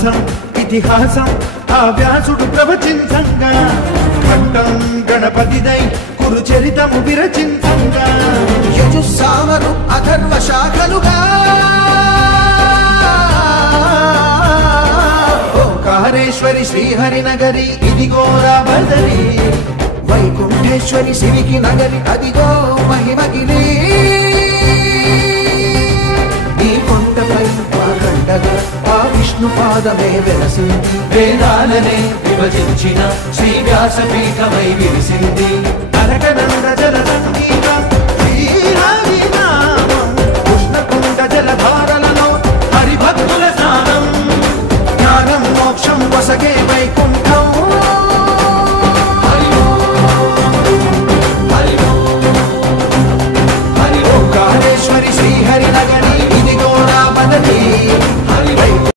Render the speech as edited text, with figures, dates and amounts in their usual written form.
విలాసం ఇతిహాసం ఆ వ్యాసుడు ప్రవచించంగా ఖడ్గం గణపతిదై కురు చరితము విరచించంగా యజుస్సామను అథర్వ శాఖలుగా ఓంకారేశ్వరి శ్రీహరి నగరి ఇదిగో రాబదరి వైకుంఠేశ్వరి శివికి నగరి అదిగో మహిమగిరి ఈ కొండపై మాకండగా ఆ విష్ణు పాదమే వెలసింది వేదాలనే విభజించిన శ్రీ వ్యాసపీఠమై విరిసింది అరకనంద జల సంగీతం శ్రీహరి నామం కృష్ణకుండ జలధారలలో హరిభక్తుల స్నానం జ్ఞానం మోక్షం వసగే వైకుంఠ